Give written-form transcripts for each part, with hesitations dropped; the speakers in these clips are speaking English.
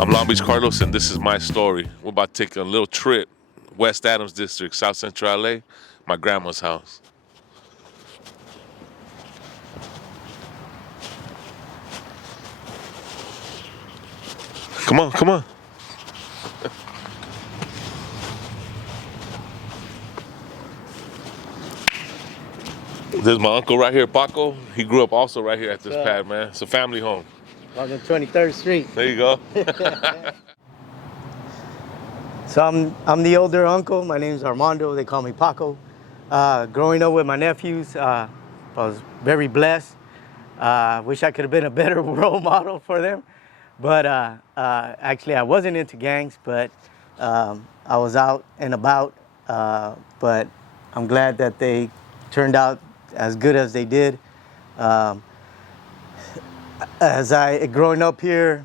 I'm Long Beach Carlos, and this is my story. We're about to take a little trip, West Adams District, South Central LA, my grandma's house. Come on, come on. This is my uncle right here, Paco. He grew up also right here at this pad, man. It's a family home. On the 23rd Street. There you go. So I'm the older uncle. My name's Armando. They call me Paco. Growing up with my nephews, I was very blessed. Wish I could have been a better role model for them. But actually, I wasn't into gangs, but I was out and about. But I'm glad that they turned out as good as they did. Growing up here,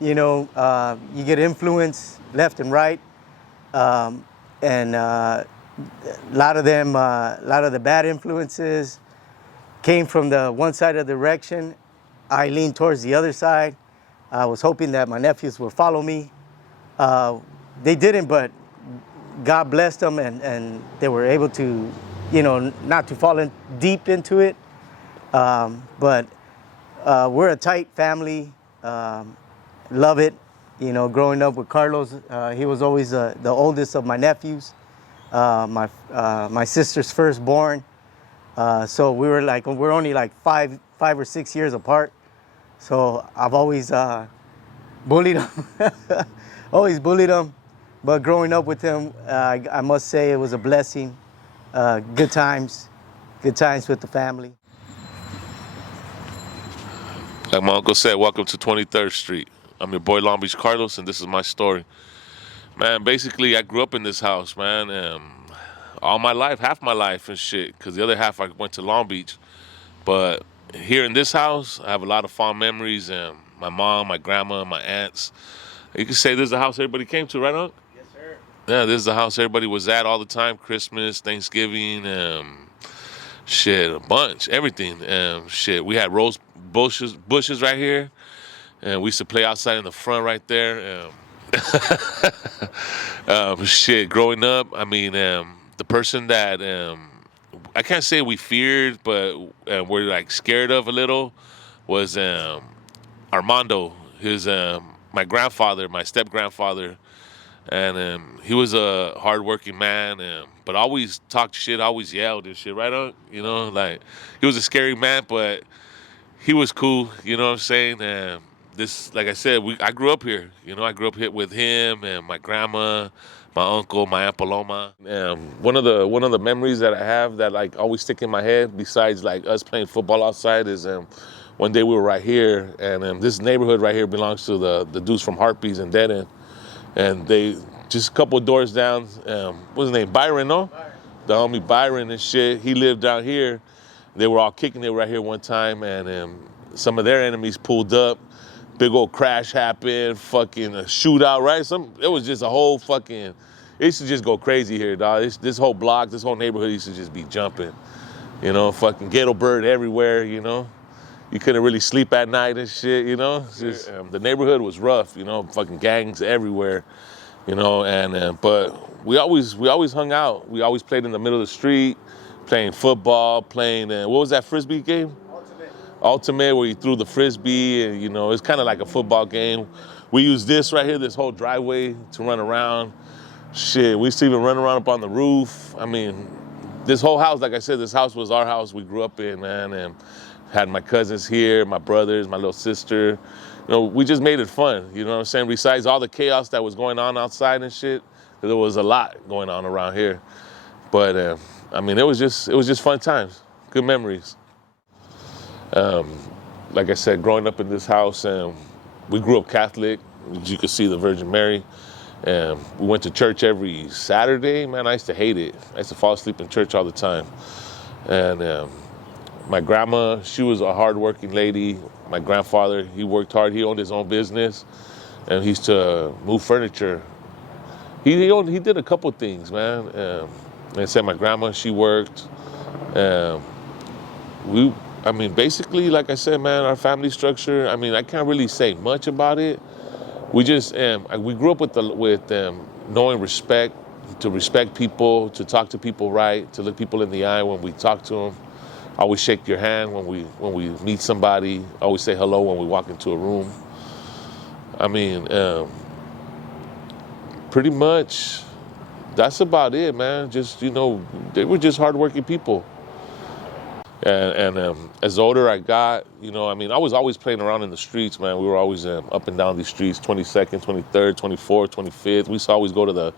you know, you get influence left and right. And a lot of the bad influences came from the one side of the direction. I leaned towards the other side. I was hoping that my nephews would follow me. They didn't, but God blessed them, and they were able to, you know, not to fall in deep into it. But we're a tight family. Love it. You know, growing up with Carlos, he was always the oldest of my nephews, my sister's firstborn. So we're only like five or 6 years apart. So I've always bullied him, always bullied him. But growing up with him, I must say it was a blessing. Good times with the family. Like my uncle said, welcome to 23rd Street. I'm your boy Long Beach Carlos, and this is my story. Man, basically, I grew up in this house, man, all my life, half my life and shit, because the other half I went to Long Beach. But here in this house, I have a lot of fond memories, and my mom, my grandma, my aunts. You could say this is the house everybody came to, right, Unc? Yes, sir. Yeah, this is the house everybody was at all the time, Christmas, Thanksgiving, shit, a bunch, everything. Shit, we had rose bushes right here. And we used to play outside in the front right there. Shit, growing up, I mean, the person that I can't say we feared, but we're like scared of a little was Armando. His my grandfather, my step grandfather, and he was a hardworking man, but always talked shit, always yelled and shit. Right on, you know, like he was a scary man, but he was cool. You know what I'm saying? This, like I said, I grew up here. You know, I grew up here with him and my grandma, my uncle, my Aunt Paloma. One of the memories that I have that like always stick in my head, besides like us playing football outside, is one day we were right here, and this neighborhood right here belongs to the dudes from Harpies and Dead End, and they just a couple of doors down. What's his name? Byron, no? Byron. The homie Byron and shit. He lived down here. They were all kicking it right here one time, and some of their enemies pulled up. Big old crash happened, fucking a shootout, right? It was just a whole fucking, it used to just go crazy here, dog. This whole block, this whole neighborhood used to just be jumping. You know, fucking ghetto bird everywhere, you know? You couldn't really sleep at night and shit, you know? It's just, the neighborhood was rough, you know, fucking gangs everywhere, you know? And but we always hung out. We always played in the middle of the street, playing football, playing, what was that Frisbee game? Ultimate, where you threw the Frisbee, and, you know, it's kind of like a football game. We used this right here, this whole driveway, to run around. Shit, we used to even run around up on the roof. I mean, this whole house, like I said, this house was our house we grew up in, man, and had my cousins here, my brothers, my little sister. You know, we just made it fun, you know what I'm saying? Besides all the chaos that was going on outside and shit, there was a lot going on around here. But, I mean, it was just fun times, good memories. Like I said, growing up in this house, we grew up Catholic. As you can see, the Virgin Mary. We went to church every Saturday. Man, I used to hate it. I used to fall asleep in church all the time. And my grandma, she was a hardworking lady. My grandfather, he worked hard. He owned his own business, and he used to move furniture. He did a couple things, man. Like I said, my grandma, she worked. I mean, basically, like I said, man, our family structure, I mean, I can't really say much about it, we grew up with knowing respect, to respect people, to talk to people right, to look people in the eye when we talk to them. Always shake your hand when we meet somebody. Always say hello when we walk into a room. I mean, pretty much, that's about it, man. Just, they were just hardworking people. And as older I got, I was always playing around in the streets, man. We were always up and down these streets, 22nd, 23rd, 24th, 25th. We used to always go to the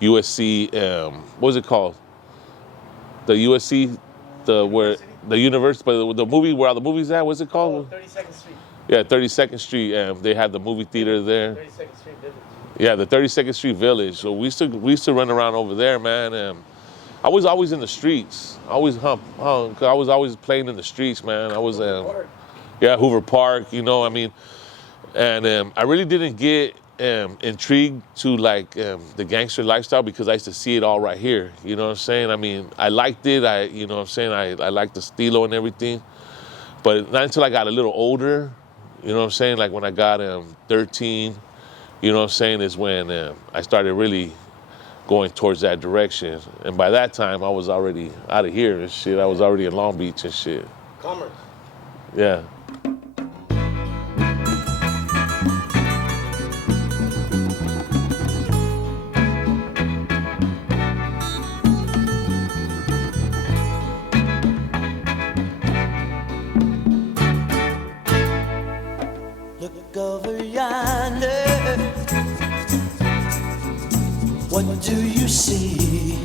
USC, what was it called? The USC, the university, but the movie, where all the movies at, what's it called? 32nd Street. Yeah, 32nd Street. They had the movie theater there. 32nd Street Village. Yeah, the 32nd Street Village. So we used to run around over there, man. I was always in the streets. I was cause I was always playing in the streets, man. I was, Hoover Park, and I really didn't get intrigued to like the gangster lifestyle because I used to see it all right here. You know what I'm saying? I mean, I liked it. I liked the stilo and everything. But not until I got a little older, you know what I'm saying? Like when I got 13, you know what I'm saying, is when I started really going towards that direction. And by that time, I was already out of here and shit. I was already in Long Beach and shit. Commerce. Yeah. Look over yonder. What do you see?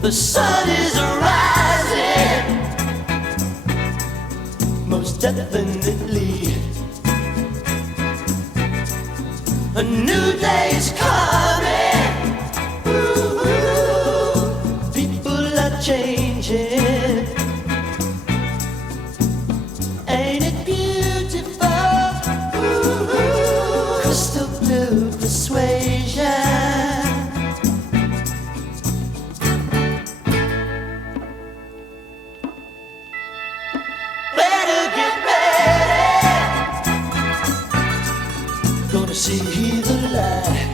The sun is rising, most definitely. A new day's coming. Ooh, people are changing. Ain't it beautiful? Ooh, crystal blue persuasion. Better get ready. Gonna see the light.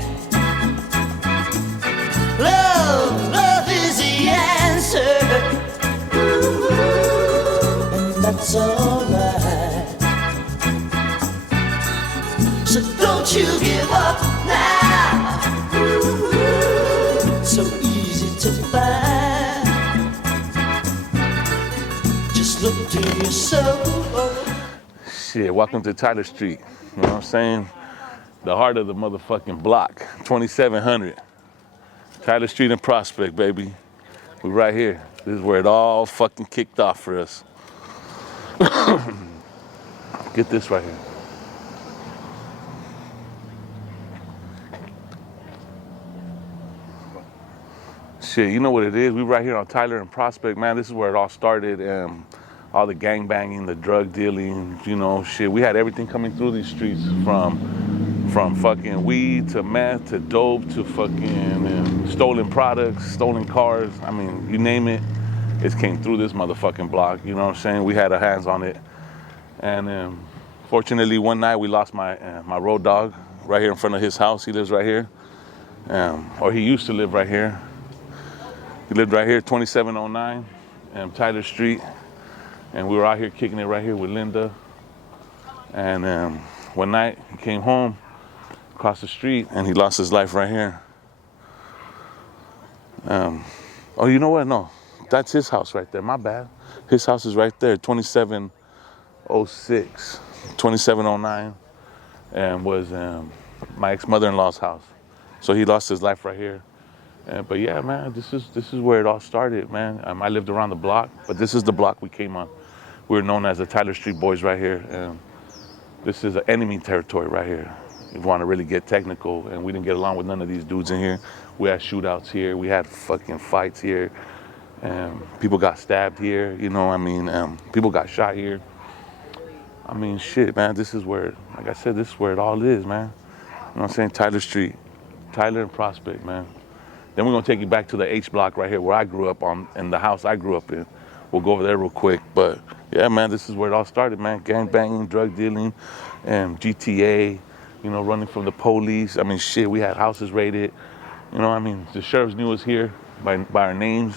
Love is the answer. Ooh, and that's alright. So don't you give up now. Ooh, so easy to find. Just look to your soul. Shit, welcome to Tyler Street. You know what I'm saying? The heart of the motherfucking block, 2700. Tyler Street and Prospect, baby. We right here. This is where it all fucking kicked off for us. Get this right here. Shit, you know what it is? We right here on Tyler and Prospect, man. This is where it all started. All the gang banging, the drug dealing, shit. We had everything coming through these streets from fucking weed to meth to dope to fucking stolen products, stolen cars. I mean, you name it, it came through this motherfucking block. You know what I'm saying? We had our hands on it. And fortunately, one night we lost my road dog right here in front of his house. He lives right here. Or he used to live right here. He lived right here, 2709 Tyler Street. And we were out here kicking it right here with Linda. And one night he came home across the street and he lost his life right here. Oh, you know what? No, that's his house right there. My bad. His house is right there, 2706, 2709, and was my ex-mother-in-law's house. So he lost his life right here. But yeah, man, this is where it all started, man. I lived around the block, but this is the block we came on. We were known as the Tyler Street Boys right here. This is an enemy territory right here. If you want to really get technical, and we didn't get along with none of these dudes in here. We had shootouts here. We had fucking fights here. People got stabbed here. People got shot here. I mean, shit, man. This is where, like I said, this is where it all is, man. You know what I'm saying? Tyler Street, Tyler and Prospect, man. Then we're gonna take you back to the H block right here where I grew up in the house I grew up in. We'll go over there real quick, but Yeah, man, this is where it all started, man. Gang banging, drug dealing, and GTA, you know, running from the police. I mean, shit, we had houses raided. You know, I mean, the sheriffs knew us here by our names.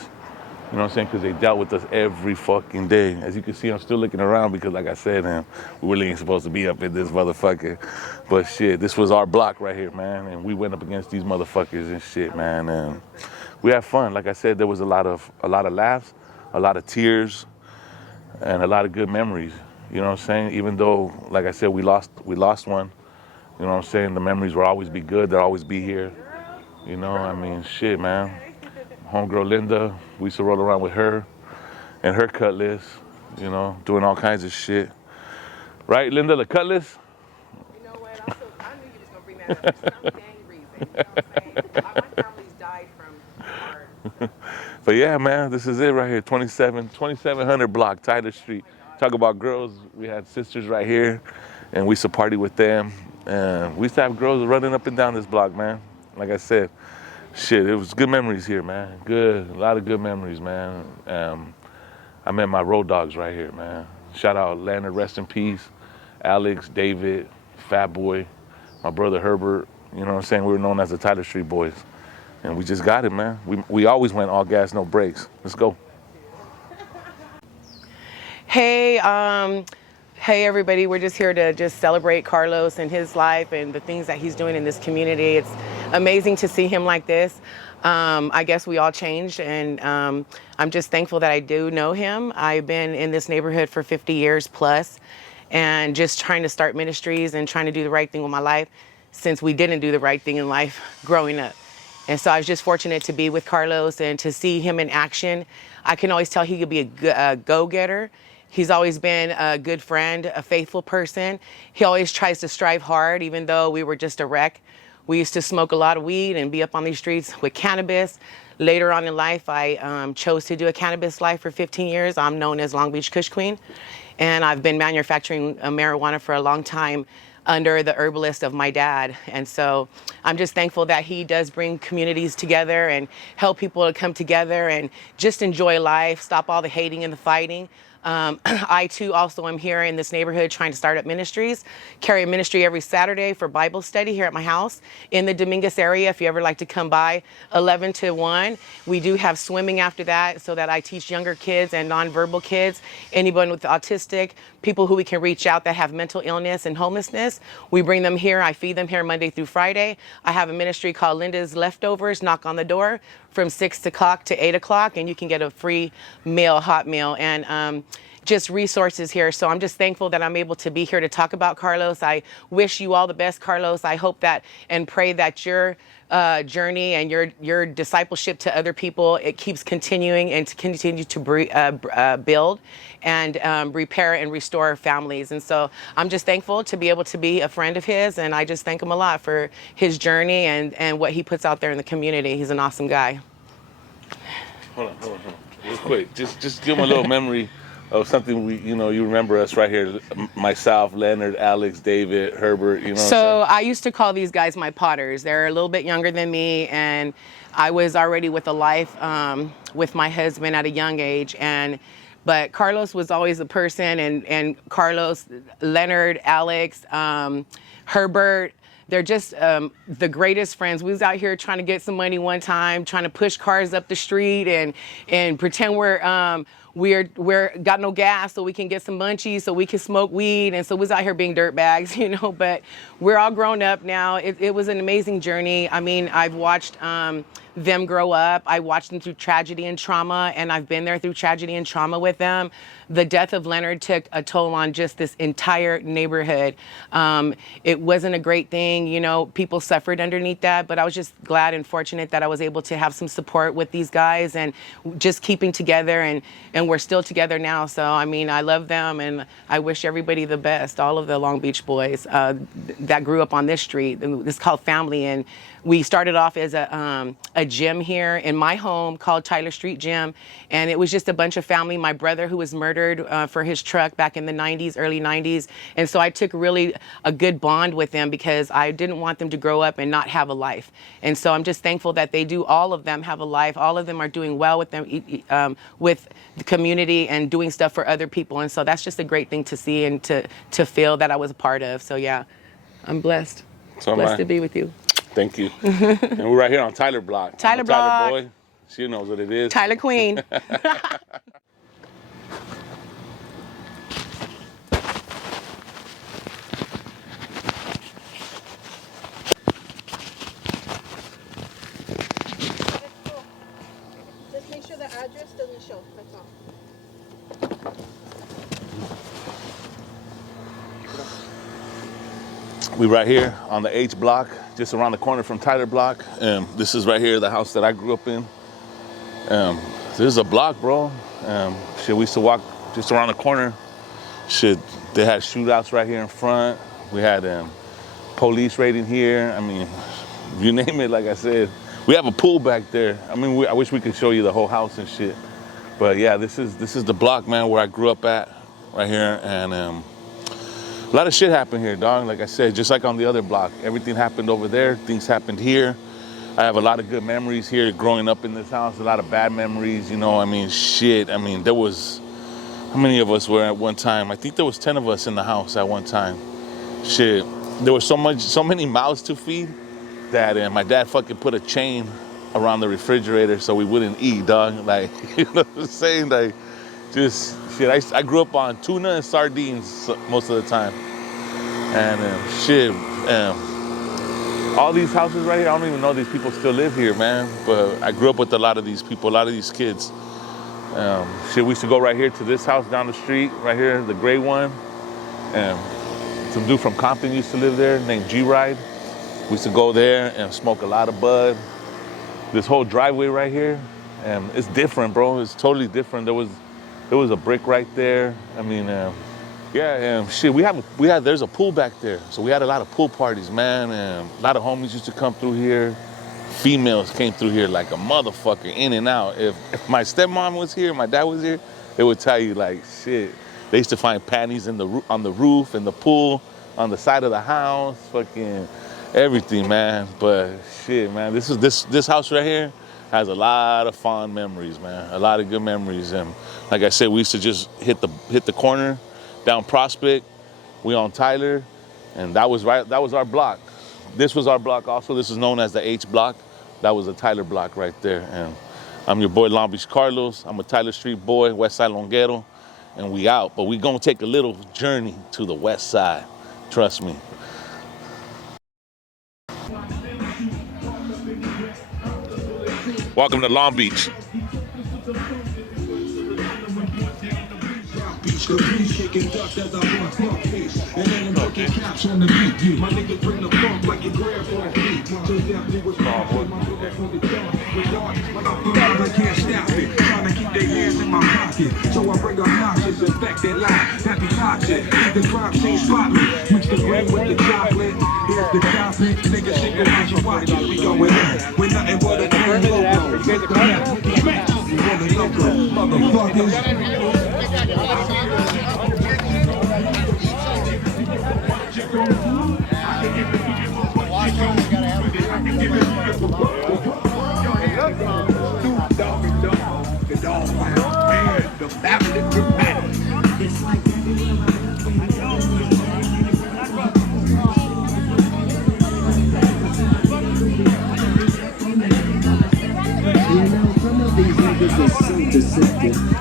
You know what I'm saying? Because they dealt with us every fucking day. As you can see, I'm still looking around because, like I said, we really ain't supposed to be up in this motherfucker. But shit, this was our block right here, man. And we went up against these motherfuckers and shit, man. And we had fun. Like I said, there was a lot of laughs, a lot of tears, and a lot of good memories. You know what I'm saying? Even though, like I said, we lost one. You know what I'm saying? The memories will always be good. They'll always be here. You know, I mean, shit, man. Homegirl Linda, we used to roll around with her and her cutlass, you know, doing all kinds of shit. Right, Linda, the cutlass? You know what? I knew you was going to bring that up for some dang reason. You know what I'm saying? My family's died from hard. But yeah, man, this is it right here, 2700 block, Tyler Street. Talk about girls, we had sisters right here, and we used to party with them. And we used to have girls running up and down this block, man. Like I said, shit, it was good memories here, man. A lot of good memories, man. I met my road dogs right here, man. Shout out Leonard, rest in peace. Alex, David, Fat Boy, my brother Herbert. You know what I'm saying? We were known as the Tyler Street Boys. And we just got it, man. We always went all gas, no brakes. Let's go. Hey, hey everybody. We're just here to just celebrate Carlos and his life and the things that he's doing in this community. It's amazing to see him like this. I guess we all changed, and I'm just thankful that I do know him. I've been in this neighborhood for 50 years plus, and just trying to start ministries and trying to do the right thing with my life since we didn't do the right thing in life growing up. And so I was just fortunate to be with Carlos and to see him in action. I can always tell he could be a go-getter. He's always been a good friend, a faithful person. He always tries to strive hard, even though we were just a wreck. We used to smoke a lot of weed and be up on these streets with cannabis. Later on in life, I chose to do a cannabis life for 15 years. I'm known as Long Beach Kush Queen. And I've been manufacturing marijuana for a long time under the herbalist of my dad. And so I'm just thankful that he does bring communities together and help people to come together and just enjoy life, stop all the hating and the fighting. I too also am here in this neighborhood trying to start up ministries. Carry a ministry every Saturday for Bible study here at my house in the Dominguez area. If you ever like to come by, 11 to 1. We do have swimming after that so that I teach younger kids and nonverbal kids, anyone with autistic, people who we can reach out that have mental illness and homelessness. We bring them here. I feed them here Monday through Friday. I have a ministry called Linda's Leftovers, knock on the door from 6 o'clock to 8 o'clock, and you can get a free meal, hot meal, and just resources here. So I'm just thankful that I'm able to be here to talk about Carlos. I wish you all the best, Carlos. I hope that and pray that your journey and your discipleship to other people, it keeps continuing and to continue to build and repair and restore families. And so I'm just thankful to be able to be a friend of his, and I just thank him a lot for his journey and what he puts out there in the community. He's an awesome guy. Hold on. Real quick, just give him a little memory of something you remember us right here, myself, Leonard, Alex, David, Herbert, So I used to call these guys my potters. They're a little bit younger than me, and I was already with a life with my husband at a young age, but Carlos was always a person, and Carlos, Leonard, Alex, Herbert, they're just the greatest friends. We was out here trying to get some money one time, trying to push cars up the street and pretend we're got no gas so we can get some munchies so we can smoke weed, and so we was out here being dirt bags, but we're all grown up now. It was an amazing journey. I mean, I've watched them grow up. I watched them through tragedy and trauma, and I've been there through tragedy and trauma with them. The death of Leonard took a toll on just this entire neighborhood. It wasn't a great thing, people suffered underneath that, but I was just glad and fortunate that I was able to have some support with these guys and just keeping together, and we're still together now. So, I mean, I love them, and I wish everybody the best, all of the Long Beach boys that grew up on this street. It's called family, and we started off as a gym here in my home called Tyler Street Gym, and it was just a bunch of family. My brother, who was murdered murdered for his truck back in the 90s, early 90s. And so I took really a good bond with them because I didn't want them to grow up and not have a life. And so I'm just thankful that they do, all of them have a life. All of them are doing well with them, with the community and doing stuff for other people. And so that's just a great thing to see and to feel that I was a part of. So yeah, I'm blessed. So Blessed to be with you. Thank you. And we're right here on Tyler Block. Tyler I'm a Block. Tyler boy. She knows what it is. Tyler Queen. Just make sure the address doesn't show, that's all. We right here on the H block, just around the corner from Tyler Block. This is right here, the house that I grew up in. This is a block, bro. Shit, we used to walk just around the corner. Shit, they had shootouts right here in front. We had police raiding here. I mean, you name it, like I said. We have a pool back there. I mean, I wish we could show you the whole house and shit. But yeah, this is the block, man, where I grew up at, right here. And a lot of shit happened here, dog. Like I said, just like on the other block. Everything happened over there. Things happened here. I have a lot of good memories here growing up in this house. A lot of bad memories, you know. I mean, shit. I mean, there was, how many of us were at one time? I think there was 10 of us in the house at one time. Shit. There was so many mouths to feed that my dad fucking put a chain around the refrigerator so we wouldn't eat, dog. Like, you know what I'm saying? Like, just shit. I grew up on tuna and sardines most of the time. And shit, all these houses right here, I don't even know these people still live here, man. But I grew up with a lot of these people, a lot of these kids. Shit, we used to go right here to this house down the street, right here, the gray one. Some dude from Compton used to live there named G-Ride. We used to go there and smoke a lot of bud. This whole driveway right here, it's different, bro. It's totally different. There was a brick right there. I mean, shit. There's a pool back there, so we had a lot of pool parties, man. And a lot of homies used to come through here. Females came through here like a motherfucker, in and out. If my stepmom was here, my dad was here, they would tell you like, shit. They used to find panties on the roof, in the pool, on the side of the house, fucking everything, man. But shit, man, this house right here has a lot of fond memories, man. A lot of good memories. And like I said, we used to just hit the corner down Prospect. We on Tyler, and that was our block. This was our block also. This is known as the H block. That was the Tyler block right there. And I'm your boy Long Beach Carlos. I'm a Tyler Street boy, West Side Longuero, and we out. But we gonna take a little journey to the West Side. Trust me. Welcome to Long Beach.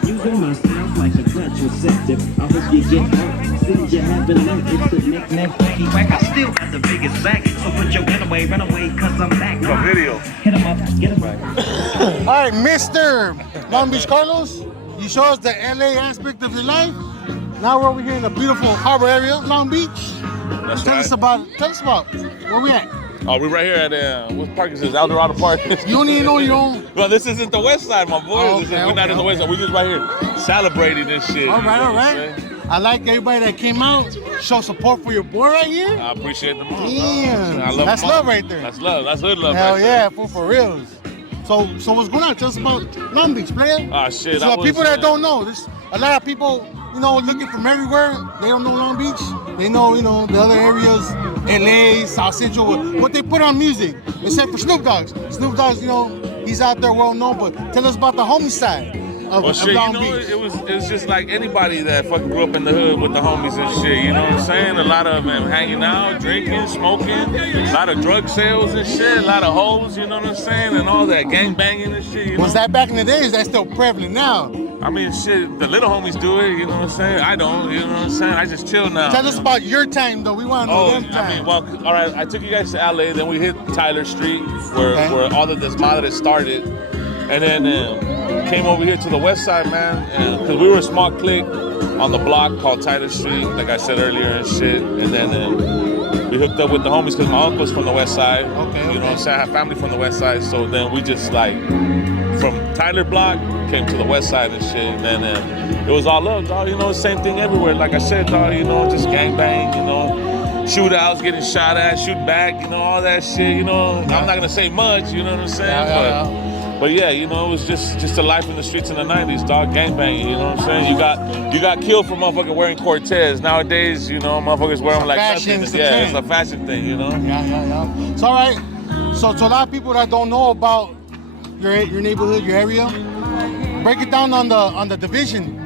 Using my sound like a contraceptive. I hope you get hurt. Since you haven't learned, it's the knick-knack, packy-whack. I still got the biggest back. So put your gun away, run away, cause I'm back. It's a video. Hit him up, get him back. All right, Mr. Long Beach Carlos, you show us the LA aspect of your life. Now we're over here in the beautiful harbor area, Long Beach. Tell us about where we at. Oh, we're right here at, what park is this? El Dorado Park? You don't even know your own. Well, this isn't the West Side, my boy. Oh, We're not in the West Side. We're just right here celebrating this shit. All you know right, all what I'm right. saying? I like everybody that came out, show support for your boy right here. I appreciate the mom. Damn, I love that's mom. love right there. That's love. That's hood love. Hell right yeah, for reals. So what's going on? Tell us about Long Beach, player. Ah, shit. So people that don't know, there's a lot of people you know, looking from everywhere, they don't know Long Beach. They know, you know, the other areas, LA, South Central, what they put on music, except for Snoop Dogg. Snoop Dogg's, you know, he's out there well known, but tell us about the homie side of, Well, shit, Long you know, Beach. it was just like anybody that fucking grew up in the hood with the homies and shit. You know what I'm saying? A lot of them hanging out, drinking, smoking, a lot of drug sales and shit, a lot of hoes. You know what I'm saying? And all that gang banging and shit. You know? Was that back in the day? Is that still prevalent now? I mean, shit, the little homies do it. You know what I'm saying? I don't. You know what I'm saying? I just chill now. Tell us about your time, though. We want to know them time. I mean, well, all right. I took you guys to LA, then we hit Tyler Street, where all of this desmadre started, and then came over here to the west side, man, because we were a small clique on the block called Tyler Street, like I said earlier and shit, and then we hooked up with the homies because my uncle's from the west side. Okay. You know what I'm saying? I have family from the west side, so then we just like from Tyler block came to the west side and shit, and then it was all love, dog. You know, same thing everywhere. Like I said, dog. You know, just gang bang. You know, shootouts, getting shot at, shoot back. You know, all that shit. You know, I'm not gonna say much. You know what I'm saying? But yeah, you know, it was just a life in the streets in the 90s, dog, gang banging, you know what I'm saying? You got killed for motherfucking wearing Cortez. Nowadays, you know, motherfuckers wear them like fashion, nothing. Yeah, it's a fashion thing, you know? Yeah. It's all right. So to a lot of people that don't know about your neighborhood, your area, break it down on the division.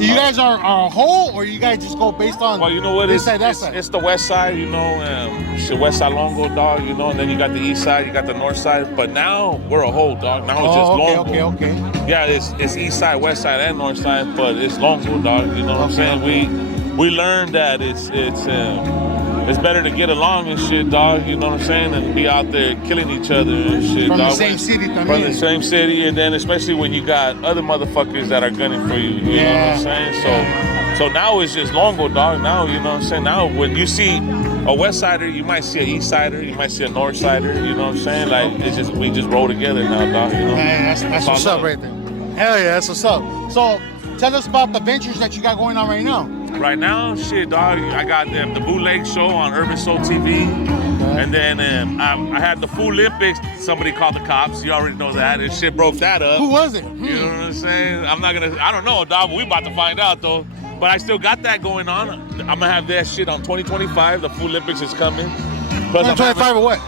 You guys are a whole, or you guys just go based on Well, you know what? this side, that side? It's the west side, you know, shit, west side Longo, dog, you know, and then you got the east side, you got the north side. But now we're a whole, dog. Now it's just Longo. Okay. Yeah, it's east side, west side, and north side, but it's Longo, dog. You know what I'm saying? We learned that it's better to get along and shit, dog. You know what I'm saying? And be out there killing each other and shit, From dog. the same city, From the same city, and then especially when you got other motherfuckers that are gunning for you. You know what I'm saying? So now it's just Longo, dog. Now, you know what I'm saying? Now when you see a west sider, you might see an east sider, you might see a north sider. You know what I'm saying? Like we just roll together now, dog. You know? Man, that's what's up right there. Hell yeah, that's what's up. So tell us about the ventures that you got going on right now. Right now, shit, dog, I got the Bootleg Show on Urban Soul TV. And then I had the Food Olympics. Somebody called the cops. You already know that. And shit broke that up. Who was it? You know what I'm saying? I don't know, dog, but we about to find out, though. But I still got that going on. I'm going to have that shit on 2025. The Food Olympics is coming. 2025 or what?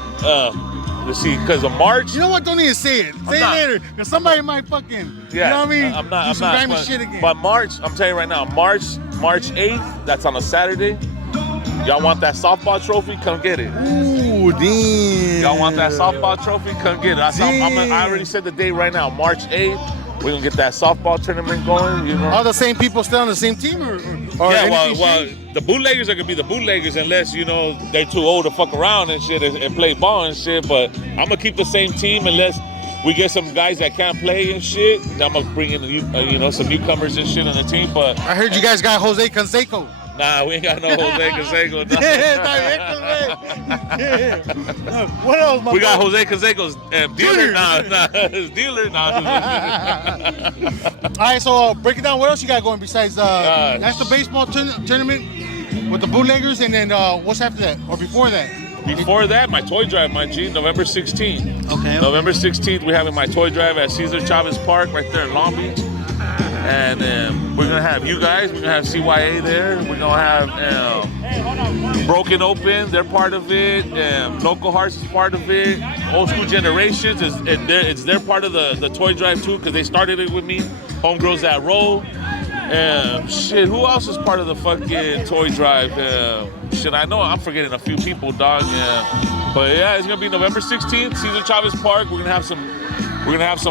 Let's see, because of March. You know what? Don't even say it. Say it later, because somebody might fucking, you know what I mean? I'm not. Do some grimy shit again. But March, I'm telling you right now, March 8th, that's on a Saturday. Y'all want that softball trophy? Come get it. Ooh, damn. Y'all want that softball trophy? Come get it. I already said the date right now, March 8th. We're going to get that softball tournament going, you know. Are the same people still on the same team? Or yeah, well, the bootleggers are going to be the bootleggers unless, you know, they're too old to fuck around and shit and play ball and shit. But I'm going to keep the same team unless we get some guys that can't play and shit. I'm going to bring in, you know, some newcomers and shit on the team. But I heard you guys got Jose Canseco. Nah, we ain't got no Jose Canseco. What else, my We got boy? Jose Canseco's dealer. His dealer. All right, so break it down. What else you got going besides National Baseball Tournament with the bootleggers, and then what's after that or before that? Before that, my toy drive, my G, November 16th. Okay. November 16th, we're having my toy drive at Cesar Chavez Park right there in Long Beach. And we're going to have you guys, we're going to have CYA there. We're going to have Broken Open, they're part of it. Local Hearts is part of it. Old School Generations, it's their part of the toy drive too, because they started it with me. Homegirls That Roll. Shit, who else is part of the fucking toy drive? Shit, I know I'm forgetting a few people, dog. But yeah, it's gonna be November 16th, Cesar Chavez Park. We're gonna have some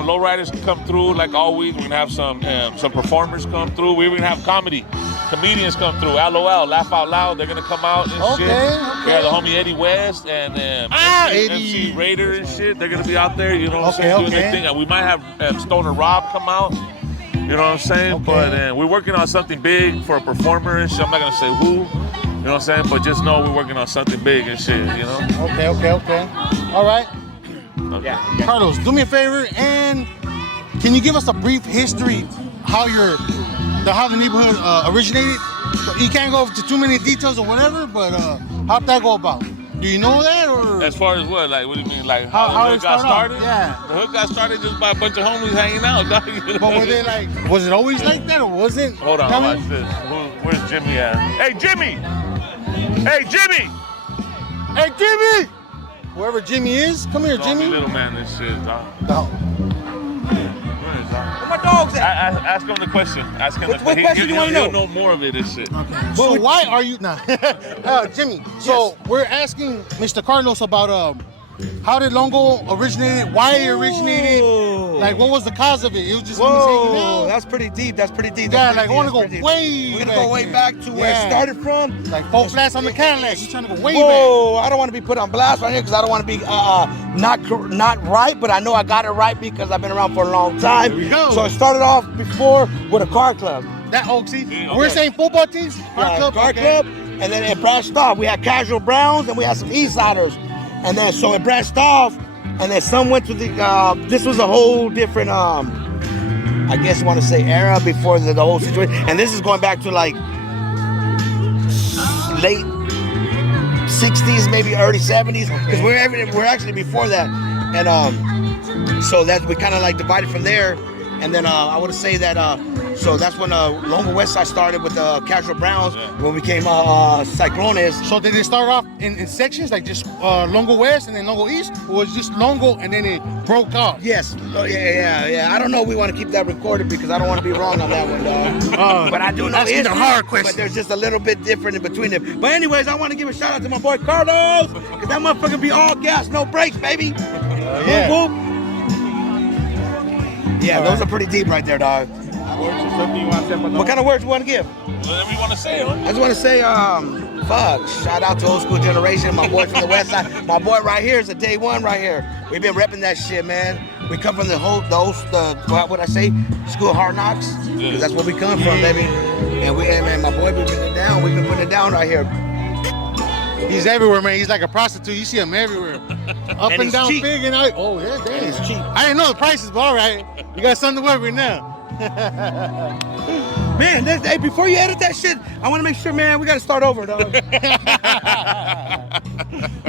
lowriders come through like all week. We're gonna have some performers come through. We're gonna have comedians come through. LOL, Laugh Out Loud. They're gonna come out and shit. We have the homie Eddie West and MC Raider and shit. They're gonna be out there. You know what I'm saying, doing their thing. And we might have Stoner Rob come out. You know what I'm saying? But we're working on something big for a performer and shit. I'm not gonna say who. You know what I'm saying? But just know we're working on something big and shit. You know? Okay. All right. Okay. Yeah. Carlos, do me a favor, and can you give us a brief history how the neighborhood originated? You can't go into too many details or whatever, but how'd that go about? Do you know that or? As far as what? Like, what do you mean? Like How how the it hood got started started? off? Yeah. The hood got started just by a bunch of homies hanging out, dog. You know? But were they like, was it always like that or was it? Hold on, Tell me. watch this. Where's Jimmy at? Hey, Jimmy! Hey, Jimmy! Hey, Jimmy! Whoever Jimmy is, come here, Call me Jimmy. little man, this shit, dog. No. Where is dog? Where my dogs at? Ask him the question. Ask him What the question. question you wanna know? He'll know more of it, this shit. So why are you nah? Jimmy? So we're asking Mr. Carlos about how did Longo originate? Why it originated? Like what was the cause of it? It was just hanging out. That's pretty deep. That's pretty deep. Yeah, That's like I pretty want deep. to That's go pretty way. deep. We're gonna go way back to where it Yeah. started from. Like four flats on the Cadillac. You're trying to go way back. Whoa! I don't want to be put on blast right here because I don't want to be not right, but I know I got it right because I've been around for a long time. There we go. So it started off before with a car club. That see, Okay. we're saying football teams, car club, car okay. club, and then it branched off. We had casual Browns and we had some Eastsiders, and then so it branched off, and then some went to the. This was a whole different, I guess you want to say era before the whole situation, and this is going back to like late 60s, maybe early 70s, because we're actually before that, and so that we kind of like divided from there, and then I would say that. So that's when Longo West Side started with the Casual Browns, when we became Cyclones. So did it start off in sections, like just Longo West and then Longo East, or was it just Longo and then it broke off? Yes. Oh, yeah. I don't know if we want to keep that recorded because I don't want to be wrong on that one, dog. But I do know that's it's the hard question. But there's just a little bit different in between them. But anyways, I want to give a shout out to my boy Carlos, because that motherfucker be all gas, no brakes, baby. yeah. Whoop, whoop. Yeah, those are pretty deep right there, dog. What kind of words you want to give? Whatever you want to say, huh? I just want to say, fuck, shout out to Old School Generation, my boy from the West Side. My boy right here is a day one right here. We've been repping that shit, man. We come from the what would I say, school of hard knocks? 'Cause that's where we come from, baby. And man, my boy, we've been putting it down. We've been putting it down right here. He's everywhere, man. He's like a prostitute. You see him everywhere. Up and he's down cheap. big and out. Oh, yeah, damn. And he's cheap. I didn't know the prices, but all right. You got something to work with now. Man, hey, before you edit that shit, I want to make sure, man, we got to start over, dog.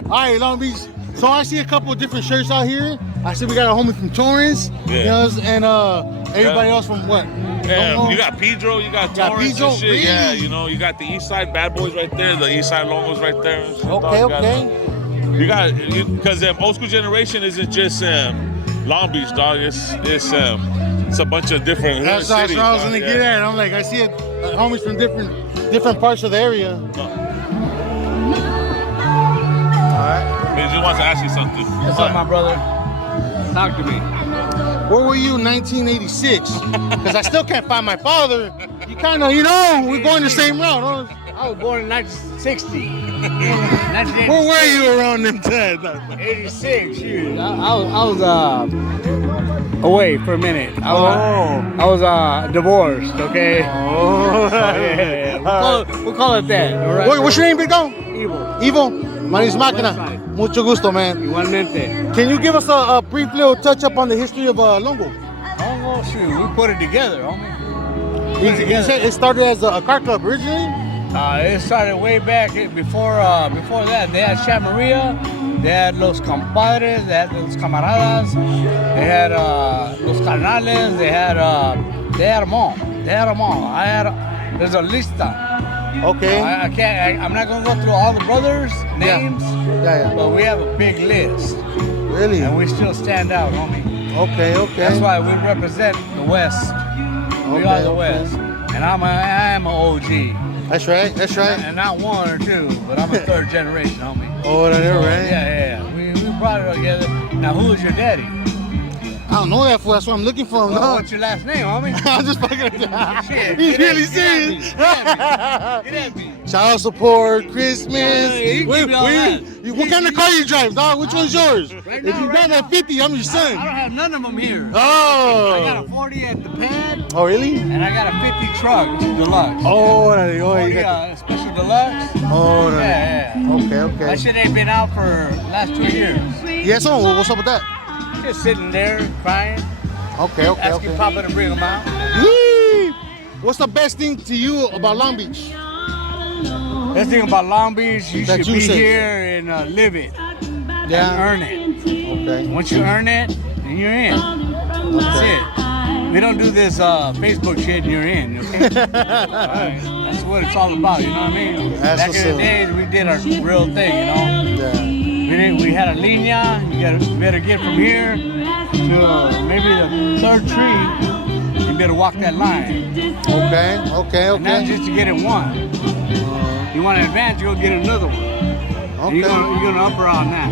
All right, Long Beach. So I see a couple of different shirts out here. I see we got a homie from Torrance, Yeah. you know, and everybody else from what? Yeah, you got Pedro, you got got Torrance Pedro, and shit. really? Yeah, you know, you got the East Side Bad Boys right there, the East Side Longos right there. And shit, dog. Okay, You got- okay. You got, because Old School Generation isn't just Long Beach, dog. It's a bunch of different That's cities, what I was dog. gonna Yeah. get at. I'm like, I see it, homies from different parts of the area. He just wants to ask you something. What's up, my brother? Talk to me. Where were you in 1986? Because I still can't find my father. You kind of, you know, we're going the same route. Huh? I was born in 1960. Where were you around them times? 86. Shoot. I was away for a minute. I was divorced. Okay. Oh. Yeah. We'll call it that. All right. What's your name, Big Dog? Evil. Evil. My name's Máquina. Mucho gusto, man. Igualmente. Can you give us a brief little touch up on the history of Longo? Oh, shoot. We put it together, homie. You said it started as a car club originally? It started way back before that. They had Chat Maria, they had Los Compadres, they had Los Camaradas, they had Los Carnales, they had them all. There's a lista. Okay. I can't. I'm not gonna go through all the brothers' names, Yeah. but we have a big list, Really? and we still stand out, homie. Okay. That's why we represent the West. We are the West, and I am an OG. That's right. And not one or two, but I'm a third generation, homie. Oh, that's right. Yeah. We brought it all together. Now, who is your daddy? I don't know that fool. That's what I'm looking for. Well, No. what's your last name, homie? I'm just fucking. Shit, He's get really at me, serious. Get at me. Child support, Christmas. Yeah, you keep it all that. What kind of car you drive, dog? Which one's yours? Right If now, you got that 50, I'm your I son. don't have none of them here. I got Oh. a 40 at the pad, Oh, really? and I got a 50 truck, deluxe. Oh, you 40, got special deluxe. Oh, Yeah. Okay. That shit ain't been out for the last 2 years. Yeah, so what's up with that? Just sitting there crying, Okay. asking Papa to bring them out. Yee! What's the best thing to you about Long Beach? Best thing about Long Beach, you That should you be say. here and live it. Yeah. And earn it. Okay. Once you earn it, then you're in. That's it. We don't do this Facebook shit and you're in, okay? Alright, that's what it's all about, you know what I mean? That's Back what's in up. the days, we did our real thing, you know? Yeah. We had a linea, you better get from here to maybe the third tree, you better walk that line. Okay. And that's just to get it one. You want to advance, you'll get another one. And Okay. you're gonna up around that.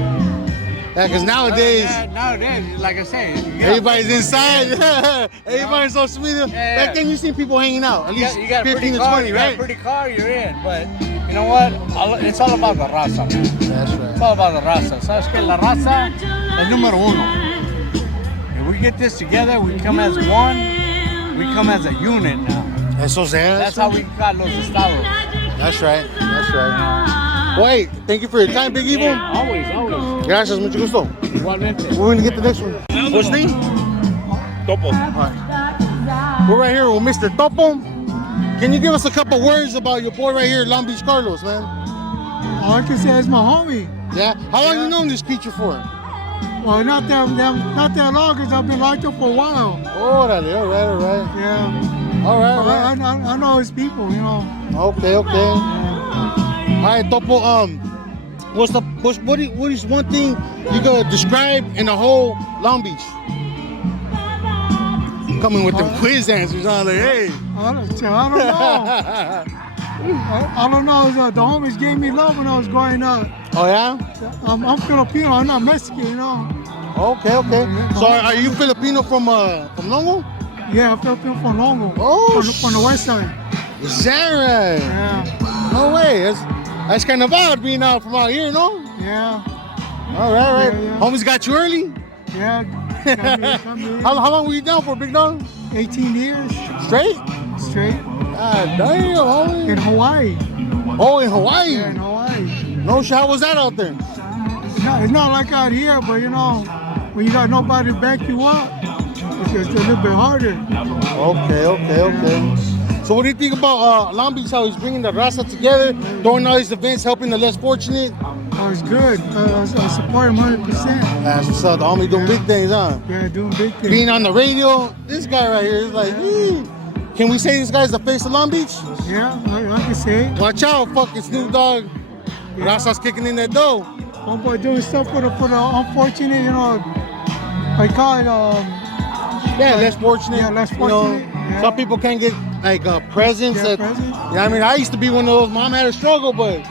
Yeah, because nowadays, Nowadays, like I say, everybody's inside. Everybody's on social media. Yeah. Back then, you seen people hanging out. At least you got a 15 pretty to car, 20, you got a right? pretty car, you're in. But you know what? It's all about the raza, man. That's It's right. all about the raza. Sabes que la raza es número uno. If we get this together, we come as one. We come as a unit now. Eso se hace. That's how we got los estados. That's right. That's right. Wait, thank you for your time, Big Evil. Yeah, always. Gracias, mucho gusto. Igualmente. We're going to get the next one. What's your name? Topo. We're right here with Mr. Topo. Can you give us a couple words about your boy right here, Long Beach Carlos, man? All I can say is my homie. Yeah? How long you known this creature for? Well, not that long, because I've been locked up for a while. Órale, all right. Yeah. All right. I know his people, you know. Okay. All right, Topo. What is one thing you could describe in the whole Long Beach? Coming with them quiz answers on like, hey. I don't know. I don't know. The homies gave me love when I was growing up. Oh yeah? I'm Filipino. I'm not Mexican, you know. Okay. So are you Filipino from Longo? Yeah, I'm Filipino from Longo. Oh, from the west side. Is that right? Yeah. No way. That's kind of odd being out from out here, no? Yeah. All right. Yeah. Homies got you early? Yeah. Come here. How long were you down for, big dog? 18 years. Straight? Straight. God damn, homie. In Hawaii. Oh, in Hawaii? Yeah, in Hawaii. No shit. How was that out there? It's not like out here, but you know, when you got nobody to back you up, it's a little bit harder. Okay. So what do you think about Long Beach, how he's bringing the raza together, throwing all these events, helping the less fortunate? Oh, it's good. I support him 100%. That's what's up. The homie doing big things, huh? Yeah, doing big things. Being on the radio, this guy right here is like, can we say this guy's the face of Long Beach? Yeah, I can say it. Watch out, fucking Snoop Dogg. Raza's kicking in that dough. Homeboy doing stuff for the unfortunate, you know, I call it, less fortunate. Yeah, less You know, fortunate. Yeah. some people can't get like presents. Yeah, that, presents. Yeah, I mean, I used to be one of those. Mom had a struggle, but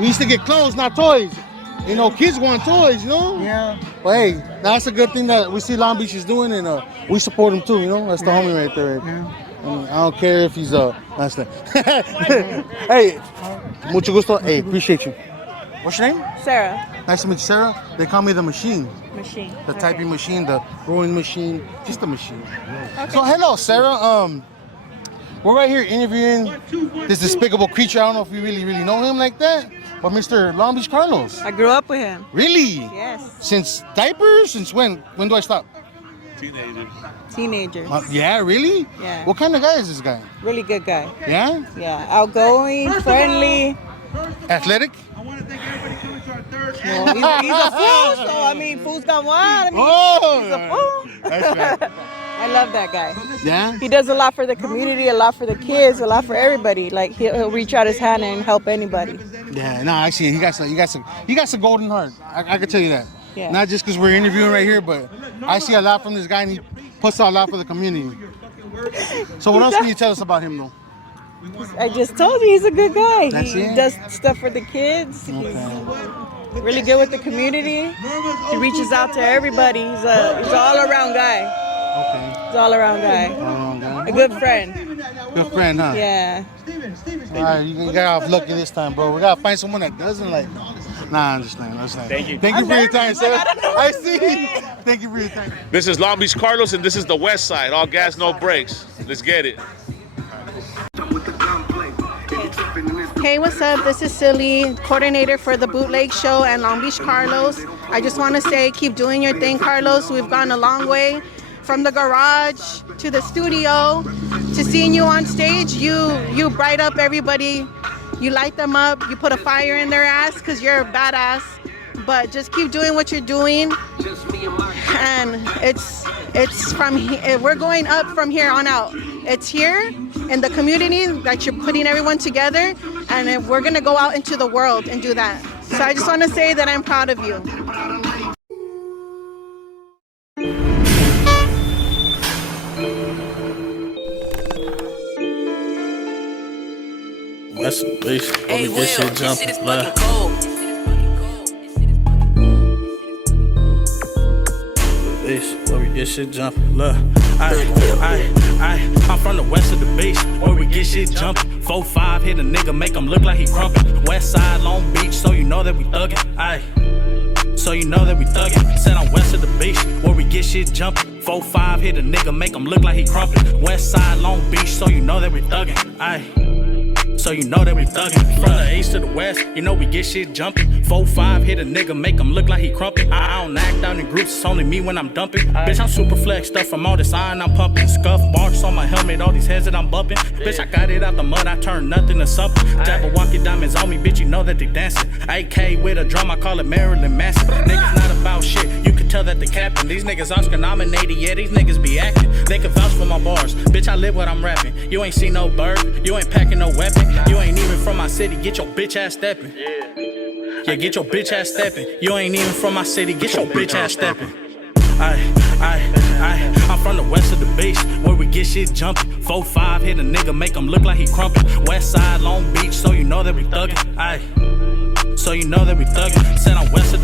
we used to get clothes, not toys. You know, kids want toys, you know? Yeah. But hey, that's a good thing that we see Long Beach is doing, and we support him too, you know? That's the homie right there. Yeah. I mean, I don't care if he's that's the Hey, mucho gusto. Hey, appreciate you. What's your name? Sarah. Nice to meet you, Sarah. They call me the machine. Machine. The typing machine, the rowing machine, just a machine. So hello, Sarah. We're right here interviewing this despicable creature. I don't know if you really know him like that, but Mr. Long Beach Carlos. I grew up with him. Really? Yes. Since diapers? Since when? When do I stop? Teenagers. Yeah, really? Yeah. What kind of guy is this guy? Really good guy. Yeah? Yeah. Outgoing, friendly. Athletic? Well, he's a fool, so I mean, fool's got one. I mean, he's a fool. That's right. I love that guy. Yeah? He does a lot for the community, a lot for the kids, a lot for everybody. Like he'll reach out his hand and help anybody. Yeah, no, I see it. He got some golden heart. I can tell you that. Yeah. Not just because we're interviewing right here, but I see a lot from this guy, and he puts out a lot for the community. So what else can you tell us about him, though? I just told you he's a good guy. That's He it? does stuff for the kids. He's really good with the community. He reaches out to everybody. He's an all-around guy. Okay. He's an all-around guy. A good friend. Good friend, huh? Yeah. All right, you got off lucky this time, bro. We gotta find someone that doesn't like. Nah, I'm just playing. Thank you. Thank you for your time, sir. I see. Thank you for your time. This is Long Beach Carlos, and this is the West Side. All gas, no brakes. Let's get it. Hey, what's up? This is Silly, coordinator for the Bootleg Show and Long Beach Carlos. I just want to say, keep doing your thing, Carlos. We've gone a long way from the garage to the studio to seeing you on stage. You bright up everybody. You light them up, you put a fire in their ass because you're a badass. But just keep doing what you're doing. And it's from here, we're going up from here on out. It's here in the community that you're putting everyone together, and we're gonna go out into the world and do that. So I just want to say that I'm proud of you. That's the beef. Hey, Will, this shit jumping. Where we get shit jumping, look. I'm from the west of the beach, where we get shit jumping. 4-5, hit a nigga, make him look like he crumpin'. West side, Long Beach, so you know that we thuggin'. Aye, so you know that we thuggin'. Said I'm west of the beach, where we get shit jumping. 4-5, hit a nigga, make him look like he crumpin'. West side, Long Beach, so you know that we thuggin'. Aye, so you know that we thuggin'. From the east to the west, you know we get shit jumpin'. 4-5, hit a nigga, make him look like he crumpin'. I don't act out in groups, it's only me when I'm dumping. Bitch, I'm super flex, stuff from all this iron I'm pumping. Scuff marks on my helmet, all these heads that I'm bumping. Bitch, I got it out the mud, I turned nothing to something. Jabberwocky diamonds on me, bitch, you know that they dancing. AK with a drum, I call it Marilyn Manson. Niggas not about shit, you can tell that they capping. These niggas Oscar nominated, yeah, these niggas be acting. They can vouch for my bars, bitch, I live what I'm rapping. You ain't seen no bird, you ain't packing no weapon. You ain't even from my city, get your bitch ass stepping. Yeah, get your bitch ass stepping. You ain't even from my city, get your bitch ass stepping. I'm from the west of the beach, where we get shit jumping. 4-5, hit a nigga, make him look like he crumpin'. West side, Long Beach, so you know that we thuggin'. Aye, so you know that we thuggin'. Said I'm west of the